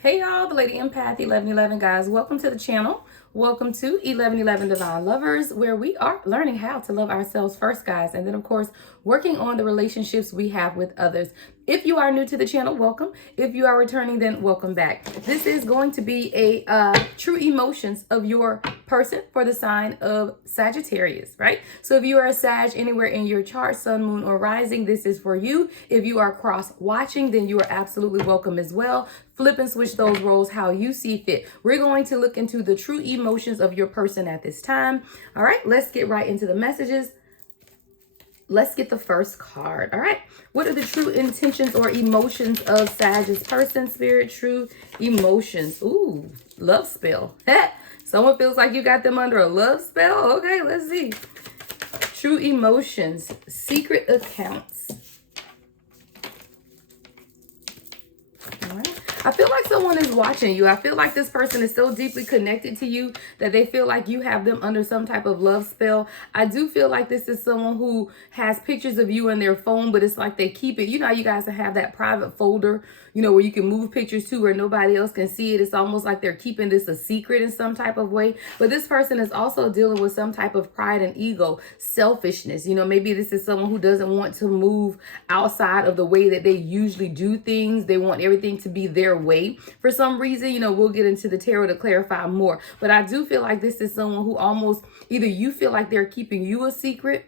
Hey y'all, the Lady Empath 1111 guys. Welcome to the channel. Welcome to 1111 Divine Lovers, where we are learning how to love ourselves first, guys, and then of course working on the relationships we have with others. If you are new to the channel, welcome. If you are returning, then welcome back. This is going to be a true emotions of your person for the sign of Sagittarius, right? So if you are a Sag anywhere in your chart, sun, moon, or rising, this is for you. If you are cross watching, then you are absolutely welcome as well. Flip and switch those roles how you see fit. We're going to look into the true emotions of your person at this time. All right, let's get right into the messages. Let's get the first card. All right, what are the true intentions or emotions of Sag's person? Spirit, true emotions. Ooh, love spell. Someone feels like you got them under a love spell. Okay, let's see. True emotions, secret accounts. All right. I feel like someone is watching you. I feel like this person is so deeply connected to you that they feel like you have them under some type of love spell. I do feel like this is someone who has pictures of you in their phone, but it's like they keep it. You know how you guys have that private folder, you know, where you can move pictures to where nobody else can see it. It's almost like they're keeping this a secret in some type of way. But this person is also dealing with some type of pride and ego, selfishness. You know, maybe this is someone who doesn't want to move outside of the way that they usually do things. They want everything to be their way for some reason. You know, we'll get into the tarot to clarify more. But I do feel like this is someone who almost, either you feel like they're keeping you a secret,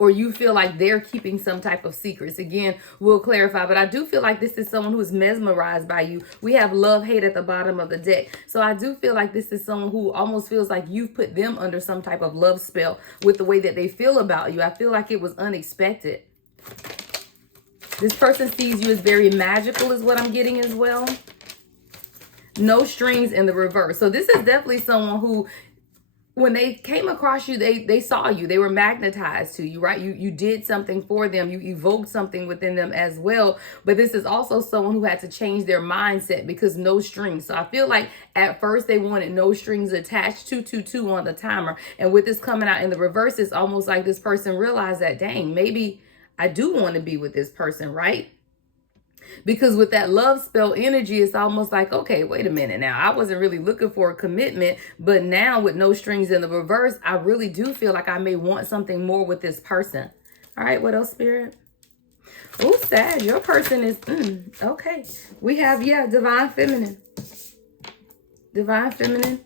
or you feel like they're keeping some type of secrets. Again, we'll clarify, but I do feel like this is someone who is mesmerized by you. We have love, hate at the bottom of the deck. So I do feel like this is someone who almost feels like you've put them under some type of love spell with the way that they feel about you. I feel like it was unexpected. This person sees you as very magical is what I'm getting as well. No strings in the reverse. So this is definitely someone who, when they came across you, they saw you. They were magnetized to you, right? You did something for them. You evoked something within them as well. But this is also someone who had to change their mindset because no strings. So I feel like at first they wanted no strings attached, 222 on the timer. And with this coming out in the reverse, it's almost like this person realized that, dang, maybe I do want to be with this person, right? Because with that love spell energy, it's almost like, okay, wait a minute now. I wasn't really looking for a commitment, but now with no strings in the reverse, I really do feel like I may want something more with this person. All right, what else, Spirit? Oh, Sag, your person is, okay. We have, yeah, divine feminine. Divine feminine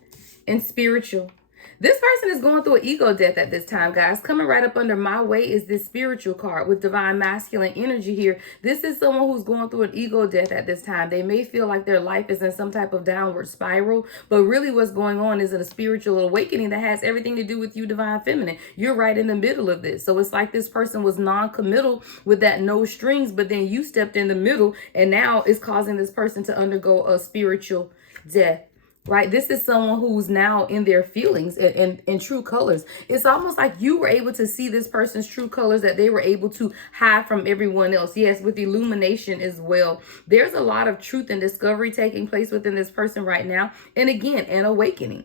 and spiritual. This person is going through an ego death at this time, guys. Coming right up under my way is this spiritual card with divine masculine energy here. This is someone who's going through an ego death at this time. They may feel like their life is in some type of downward spiral, but really what's going on is a spiritual awakening that has everything to do with you, divine feminine. You're right in the middle of this. So it's like this person was non-committal with that no strings, but then you stepped in the middle and now it's causing this person to undergo a spiritual death. Right? This is someone who's now in their feelings and true colors. It's almost like you were able to see this person's true colors that they were able to hide from everyone else. Yes, with illumination as well. There's a lot of truth and discovery taking place within this person right now. And again, an awakening.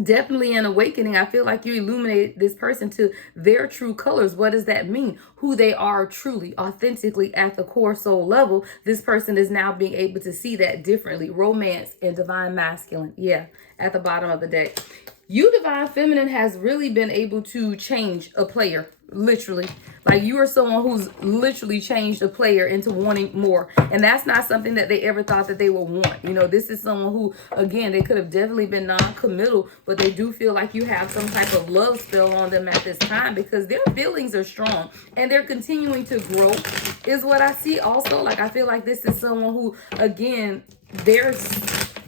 Definitely an awakening. I feel like you illuminate this person to their true colors. What does that mean? Who they are truly, authentically at the core soul level. This person is now being able to see that differently. Romance and divine masculine. Yeah, at the bottom of the deck. You, divine feminine, has really been able to change a player. Literally. Like you are someone who's literally changed a player into wanting more. And that's not something that they ever thought that they would want. You know, this is someone who, again, they could have definitely been non-committal, but they do feel like you have some type of love spell on them at this time because their feelings are strong and they're continuing to grow is what I see also. Like, I feel like this is someone who, again,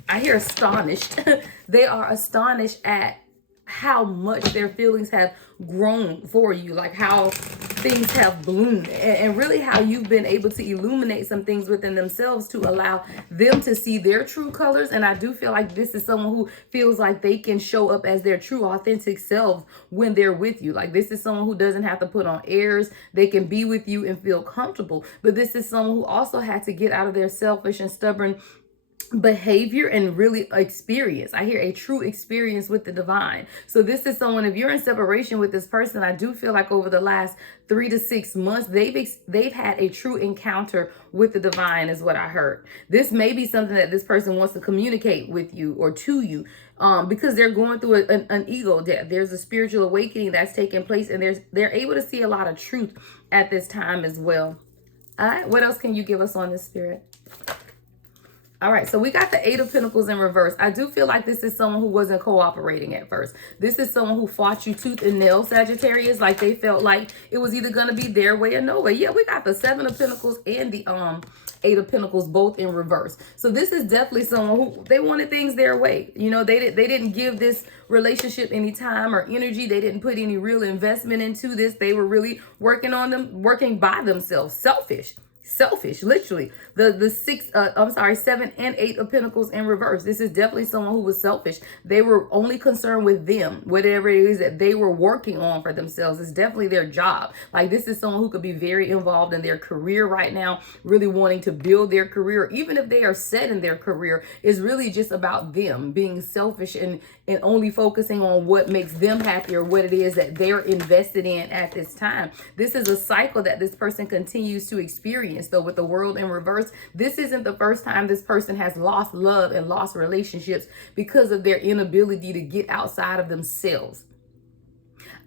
I hear astonished. They are astonished at how much their feelings have grown for you, like how things have bloomed and really how you've been able to illuminate some things within themselves to allow them to see their true colors. And I do feel like this is someone who feels like they can show up as their true authentic selves when they're with you. Like this is someone who doesn't have to put on airs. They can be with you and feel comfortable. But this is someone who also had to get out of their selfish and stubborn behavior and really experience. I hear a true experience with the divine. So this is someone, if you're in separation with this person, I do feel like over the last 3 to 6 months, they've had a true encounter with the divine is what I heard. This may be something that this person wants to communicate with you or to you, because they're going through an ego death. There's a spiritual awakening that's taking place, and they're able to see a lot of truth at this time as well. All right, what else can you give us on this, Spirit? All right, so we got the 8 of Pentacles in reverse. I do feel like this is someone who wasn't cooperating at first. This is someone who fought you tooth and nail, Sagittarius, like they felt like it was either going to be their way or no way. Yeah, we got the 7 of Pentacles and the 8 of Pentacles both in reverse. So this is definitely someone who they wanted things their way. You know, they didn't give this relationship any time or energy. They didn't put any real investment into this. They were really working by themselves. Selfish, literally. The 7 and 8 of Pentacles in reverse. This is definitely someone who was selfish. They were only concerned with them. Whatever it is that they were working on for themselves, it's definitely their job. Like, this is someone who could be very involved in their career right now, really wanting to build their career. Even if they are set in their career, it's really just about them being selfish and only focusing on what makes them happy or what it is that they're invested in at this time. This is a cycle that this person continues to experience, though, with the world in reverse. This isn't the first time this person has lost love and lost relationships because of their inability to get outside of themselves.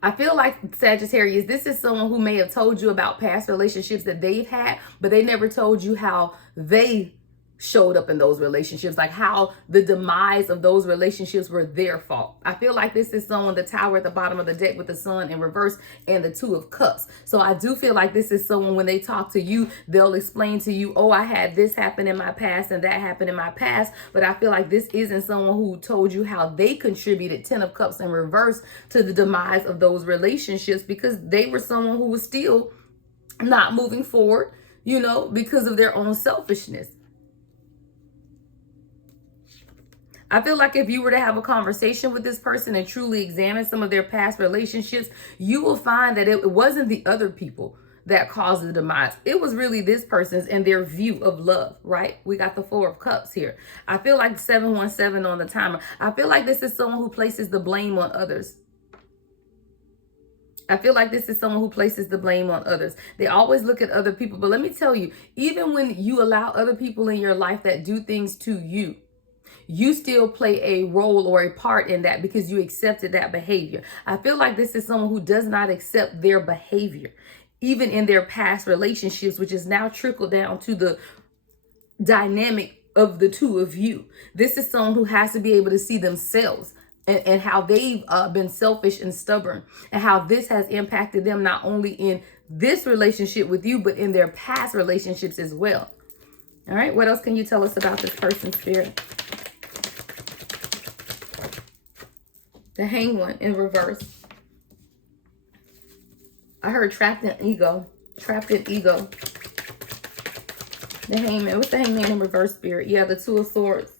I feel like, Sagittarius, this is someone who may have told you about past relationships that they've had, but they never told you how they showed up in those relationships, like how the demise of those relationships were their fault. I feel like this is someone, the Tower at the bottom of the deck with the Sun in reverse and the 2 of Cups. So I do feel like this is someone, when they talk to you, they'll explain to you, oh, I had this happen in my past and that happened in my past. But I feel like this isn't someone who told you how they contributed, 10 of Cups in reverse, to the demise of those relationships, because they were someone who was still not moving forward, you know, because of their own selfishness. I feel like if you were to have a conversation with this person and truly examine some of their past relationships, you will find that it wasn't the other people that caused the demise. It was really this person's and their view of love, right? We got the 4 of Cups here. I feel like 717 on the timer. I feel like this is someone who places the blame on others. I feel like this is someone who places the blame on others. They always look at other people. But let me tell you, even when you allow other people in your life that do things to you, you still play a role or a part in that because you accepted that behavior. I feel like this is someone who does not accept their behavior, even in their past relationships, which is now trickled down to the dynamic of the 2 of you. This is someone who has to be able to see themselves and how they've been selfish and stubborn, and how this has impacted them not only in this relationship with you, but in their past relationships as well. All right, what else can you tell us about this person, Spirit? The Hanged One in reverse. I heard trapped in ego. Trapped in ego. The Hangman. What's the Hangman in reverse, Spirit? Yeah, the 2 of Swords.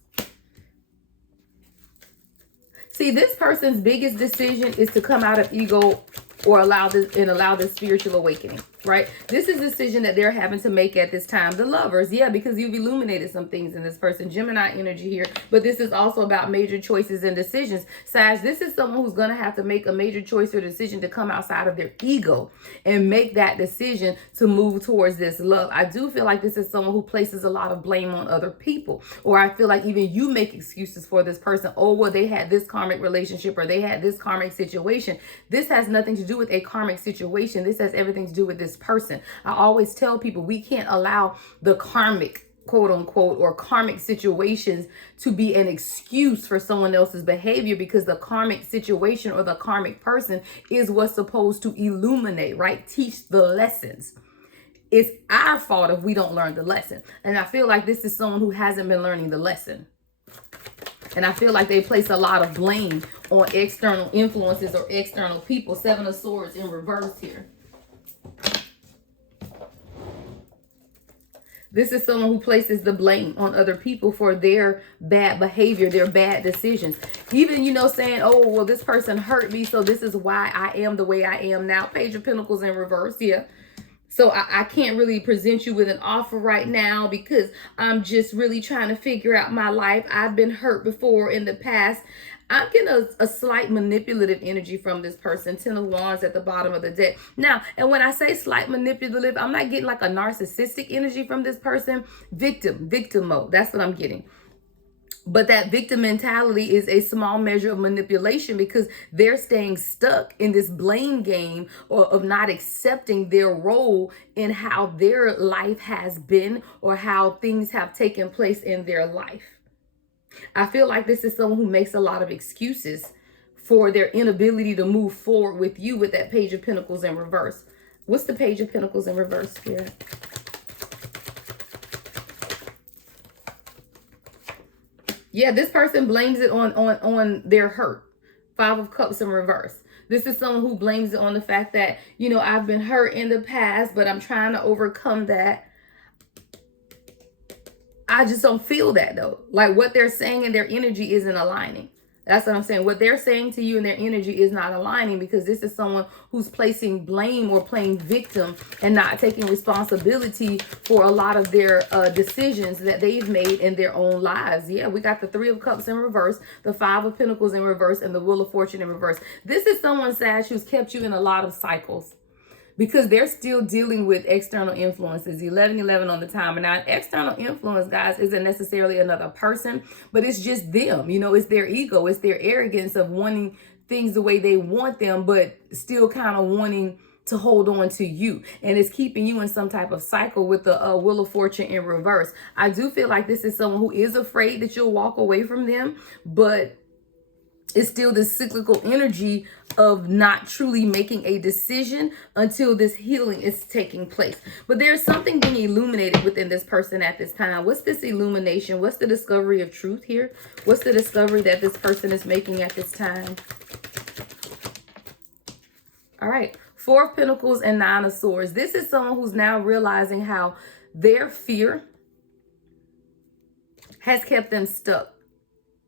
See, this person's biggest decision is to come out of ego or allow this spiritual awakening, right? This is a decision that they're having to make at this time. The Lovers, yeah, because you've illuminated some things in this person. Gemini energy here, but this is also about major choices and decisions. Sag, this is someone who's going to have to make a major choice or decision to come outside of their ego and make that decision to move towards this love. I do feel like this is someone who places a lot of blame on other people, or I feel like even you make excuses for this person. Oh, well, they had this karmic relationship or they had this karmic situation. This has nothing to do with a karmic situation. This has everything to do with this person. I always tell people we can't allow the karmic, quote unquote, or karmic situations to be an excuse for someone else's behavior, because the karmic situation or the karmic person is what's supposed to illuminate, right? Teach the lessons. It's our fault if we don't learn the lesson. And I feel like this is someone who hasn't been learning the lesson. And I feel like they place a lot of blame on external influences or external people. 7 of Swords in reverse here. This is someone who places the blame on other people for their bad behavior, their bad decisions. Even, you know, saying, oh, well, this person hurt me, so this is why I am the way I am now. Page of Pentacles in reverse, yeah. So I can't really present you with an offer right now because I'm just really trying to figure out my life. I've been hurt before in the past. I'm getting a slight manipulative energy from this person. 10 of Wands at the bottom of the deck. Now, and when I say slight manipulative, I'm not getting like a narcissistic energy from this person. Victim mode. That's what I'm getting. But that victim mentality is a small measure of manipulation because they're staying stuck in this blame game or of not accepting their role in how their life has been or how things have taken place in their life. I feel like this is someone who makes a lot of excuses for their inability to move forward with you with that Page of Pentacles in reverse. What's the Page of Pentacles in reverse, Spirit? Yeah, this person blames it on their hurt. 5 of Cups in reverse. This is someone who blames it on the fact that, you know, I've been hurt in the past, but I'm trying to overcome that. I just don't feel that though. Like what they're saying and their energy isn't aligning. That's what I'm saying. What they're saying to you and their energy is not aligning because this is someone who's placing blame or playing victim and not taking responsibility for a lot of their decisions that they've made in their own lives. Yeah, we got the 3 of Cups in reverse, the 5 of Pentacles in reverse, and the Wheel of Fortune in reverse. This is someone, Sag, who's kept you in a lot of cycles, because they're still dealing with external influences. 11 on the time. And now external influence, guys, isn't necessarily another person, but it's just them. You know, it's their ego. It's their arrogance of wanting things the way they want them, but still kind of wanting to hold on to you. And it's keeping you in some type of cycle with the Wheel of Fortune in reverse. I do feel like this is someone who is afraid that you'll walk away from them, but it's still this cyclical energy of not truly making a decision until this healing is taking place. But there's something being illuminated within this person at this time. What's this illumination? What's the discovery of truth here? What's the discovery that this person is making at this time? All right. 4 of Pentacles and 9 of Swords. This is someone who's now realizing how their fear has kept them stuck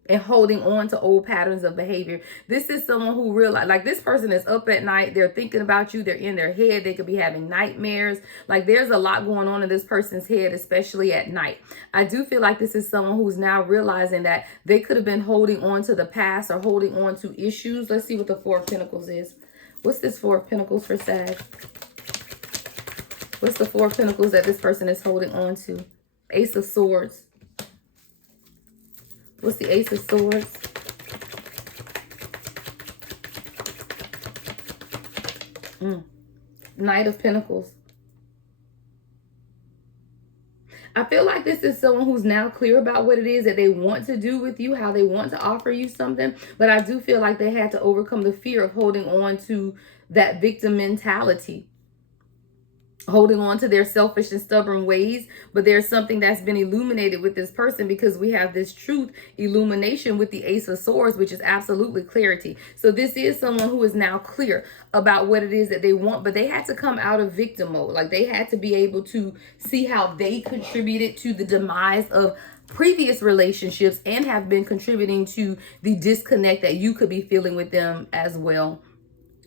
and holding on to old patterns of behavior. This is someone who realize, like, this person is up at night. They're thinking about you. They're in their head. They could be having nightmares. Like, there's a lot going on in this person's head, especially at night. I do feel like this is someone who's now realizing that they could have been holding on to the past or holding on to issues. Let's see what the 4 of Pentacles is. What's this 4 of Pentacles for Sag? What's the 4 of Pentacles that this person is holding on to? Ace of Swords. What's the Ace of Swords? Knight of Pentacles. I feel like this is someone who's now clear about what it is that they want to do with you, how they want to offer you something. But I do feel like they had to overcome the fear of holding on to that victim mentality, holding on to their selfish and stubborn ways. But there's something that's been illuminated with this person because we have this truth illumination with the Ace of Swords, which is absolutely clarity. So this is someone who is now clear about what it is that they want, but they had to come out of victim mode. Like, they had to be able to see how they contributed to the demise of previous relationships and have been contributing to the disconnect that you could be feeling with them as well.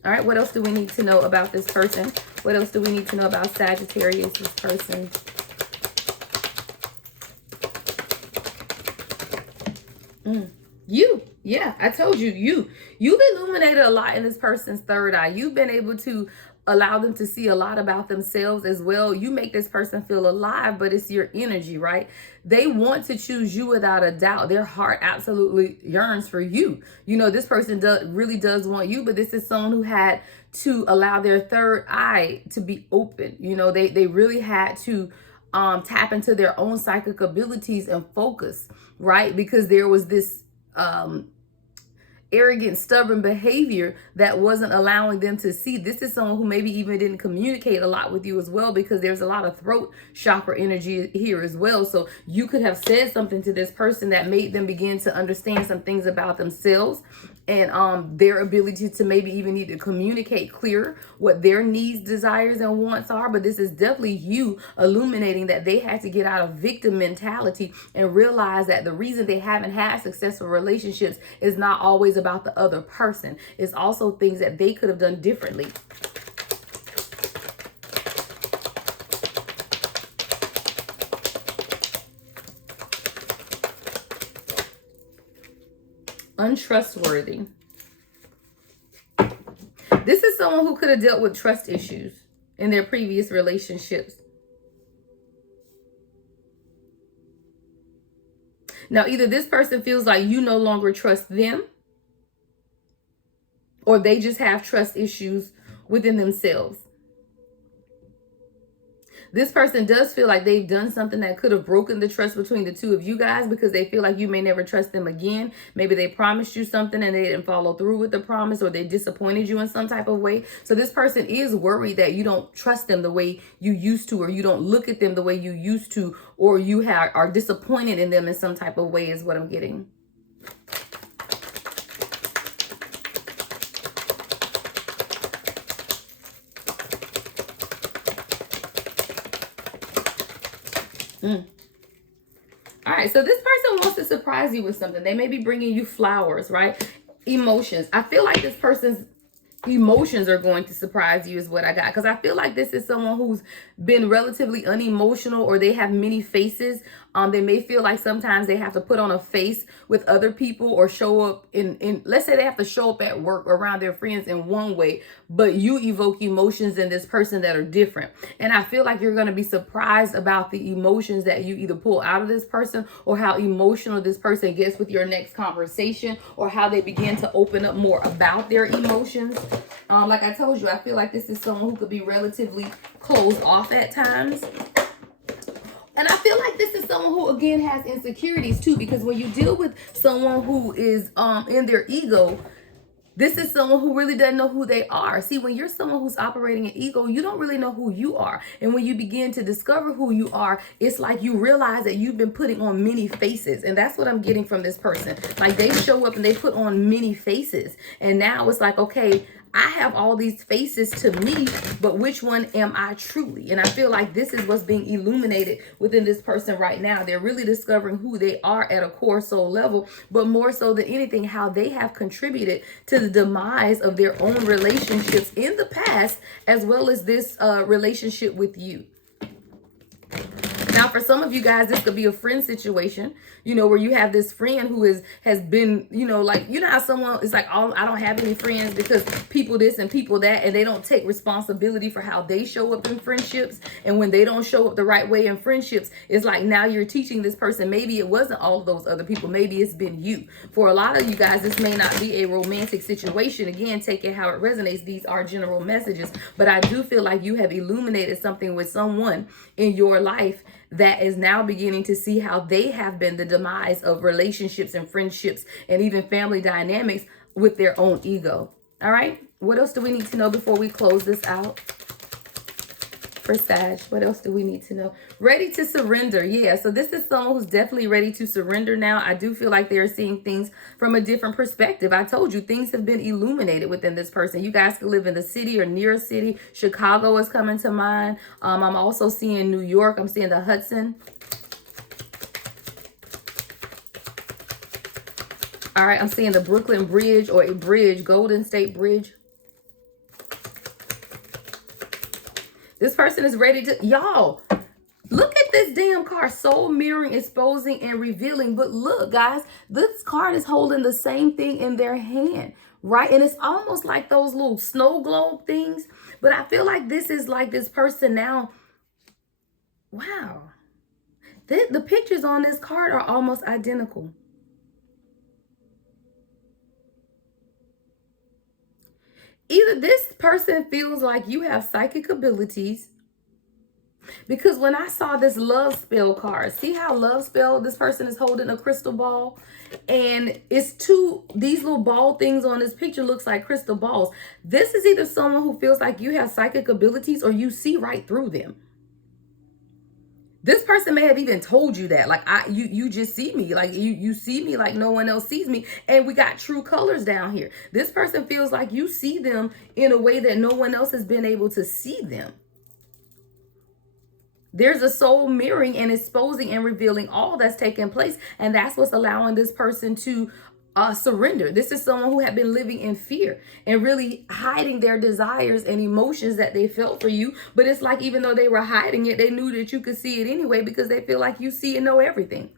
All right, what else do we need to know about this person? What else do we need to know about Sagittarius, this person? You. Yeah, I told you, you've illuminated a lot in this person's third eye. You've been able to allow them to see a lot about themselves as well. You make this person feel alive, but it's your energy, right? They want to choose you without a doubt. Their heart absolutely yearns for you. You know, this person really does want you, but this is someone who had to allow their third eye to be open. You know, they really had to tap into their own psychic abilities and focus, right? Because there was this arrogant, stubborn behavior that wasn't allowing them to see. This is someone who maybe even didn't communicate a lot with you as well, because there's a lot of throat chakra energy here as well. So you could have said something to this person that made them begin to understand some things about themselves and their ability to maybe even need to communicate clearer what their needs, desires, and wants are. But this is definitely you illuminating that they had to get out of victim mentality and realize that the reason they haven't had successful relationships is not always about the other person. It's also things that they could have done differently. untrustworthy. This is someone who could have dealt with trust issues in their previous relationships. Now, either this person feels like you no longer trust them, or they just have trust issues within themselves. This person does feel like they've done something that could have broken the trust between the two of you guys, because they feel like you may never trust them again. Maybe they promised you something and they didn't follow through with the promise, or they disappointed you in some type of way. So this person is worried that you don't trust them the way you used to, or you don't look at them the way you used to, or you are disappointed in them in some type of way is what I'm getting. All right, so this person wants to surprise you with something. They may be bringing you flowers, right? Emotions. I feel like this person's emotions are going to surprise you is what I got, because I feel like this is someone who's been relatively unemotional, or they have many faces. They may feel like sometimes they have to put on a face with other people, or show up in let's say they have to show up at work or around their friends in one way, but you evoke emotions in this person that are different. And I feel like you're going to be surprised about the emotions that you either pull out of this person, or how emotional this person gets with your next conversation, or how they begin to open up more about their emotions. Like I told you, I feel like this is someone who could be relatively closed off at times. And I feel like this is someone who, again, has insecurities too, because when you deal with someone who is in their ego, this is someone who really doesn't know who they are. See, when you're someone who's operating an ego, you don't really know who you are. And when you begin to discover who you are, it's like you realize that you've been putting on many faces. And that's what I'm getting from this person. Like, they show up and they put on many faces. And now it's like, okay, I have all these faces to me, but which one am I truly? And I feel like this is what's being illuminated within this person right now. They're really discovering who they are at a core soul level, but more so than anything, how they have contributed to the demise of their own relationships in the past, as well as this relationship with you. Now, for some of you guys, this could be a friend situation, you know, where you have this friend who has been, you know, like, you know how someone is like, oh, I don't have any friends because people this and people that, and they don't take responsibility for how they show up in friendships. And when they don't show up the right way in friendships, it's like now you're teaching this person, maybe it wasn't all of those other people, maybe it's been you. For a lot of you guys, this may not be a romantic situation. Again, take it how it resonates. These are general messages, but I do feel like you have illuminated something with someone in your life that is now beginning to see how they have been the demise of relationships and friendships and even family dynamics with their own ego. All right. What else do we need to know before we close this out? For Sag, what else do we need to know? Ready to surrender. Yeah, so this is someone who's definitely ready to surrender now. I do feel like they're seeing things from a different perspective. I told you, things have been illuminated within this person. You guys could live in the city or near a city. Chicago is coming to mind. I'm also seeing New York. I'm seeing the Hudson. All right, I'm seeing the Brooklyn Bridge, or a bridge, Golden State Bridge. This person is ready to, y'all, look at this damn card. Soul mirroring, exposing, and revealing. But look, guys, this card is holding the same thing in their hand, right? And it's almost like those little snow globe things. But I feel like this is like this person now. Wow. The pictures on this card are almost identical. Either this person feels like you have psychic abilities, because when I saw this love spell card, see how love spell, this person is holding a crystal ball, and it's these little ball things on this picture looks like crystal balls. This is either someone who feels like you have psychic abilities, or you see right through them. This person may have even told you that, like, you just see me, like you see me like no one else sees me. And we got true colors down here. This person feels like you see them in a way that no one else has been able to see them. There's a soul mirroring and exposing and revealing all that's taking place. And that's what's allowing this person to surrender. This is someone who had been living in fear and really hiding their desires and emotions that they felt for you. But it's like, even though they were hiding it, they knew that you could see it anyway, because they feel like you see and know everything.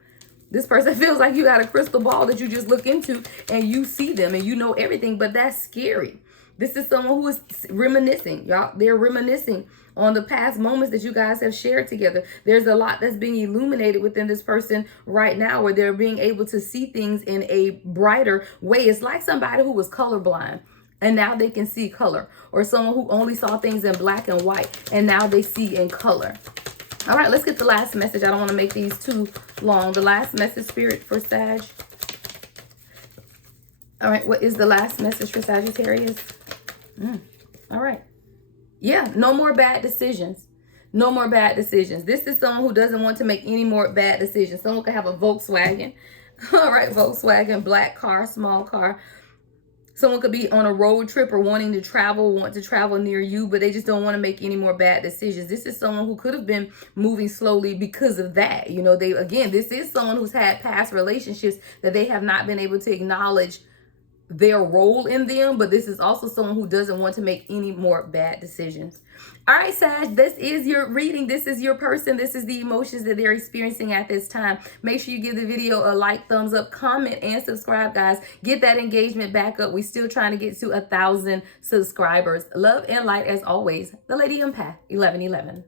This person feels like you got a crystal ball that you just look into and you see them and you know everything, but that's scary. This is someone who is reminiscing, y'all. They're reminiscing on the past moments that you guys have shared together. There's a lot that's being illuminated within this person right now, where they're being able to see things in a brighter way. It's like somebody who was colorblind and now they can see color, or someone who only saw things in black and white and now they see in color. All right, let's get the last message. I don't want to make these too long. The last message, Spirit, for Sag. All right, what is the last message for Sagittarius? All right. Yeah, no more bad decisions. No more bad decisions. This is someone who doesn't want to make any more bad decisions. Someone could have a Volkswagen. All right, Volkswagen, black car, small car. Someone could be on a road trip or wanting to travel, want to travel near you, but they just don't want to make any more bad decisions. This is someone who could have been moving slowly because of that. You know, this is someone who's had past relationships that they have not been able to acknowledge their role in them, but this is also someone who doesn't want to make any more bad decisions. All right, Sag, this is your reading. This is your person. This is the emotions that they're experiencing at this time. Make sure you give the video a like, thumbs up, comment, and subscribe, guys. Get that engagement back up. We're still trying to get to 1,000 subscribers. Love and light as always. The Lady Empath 1111.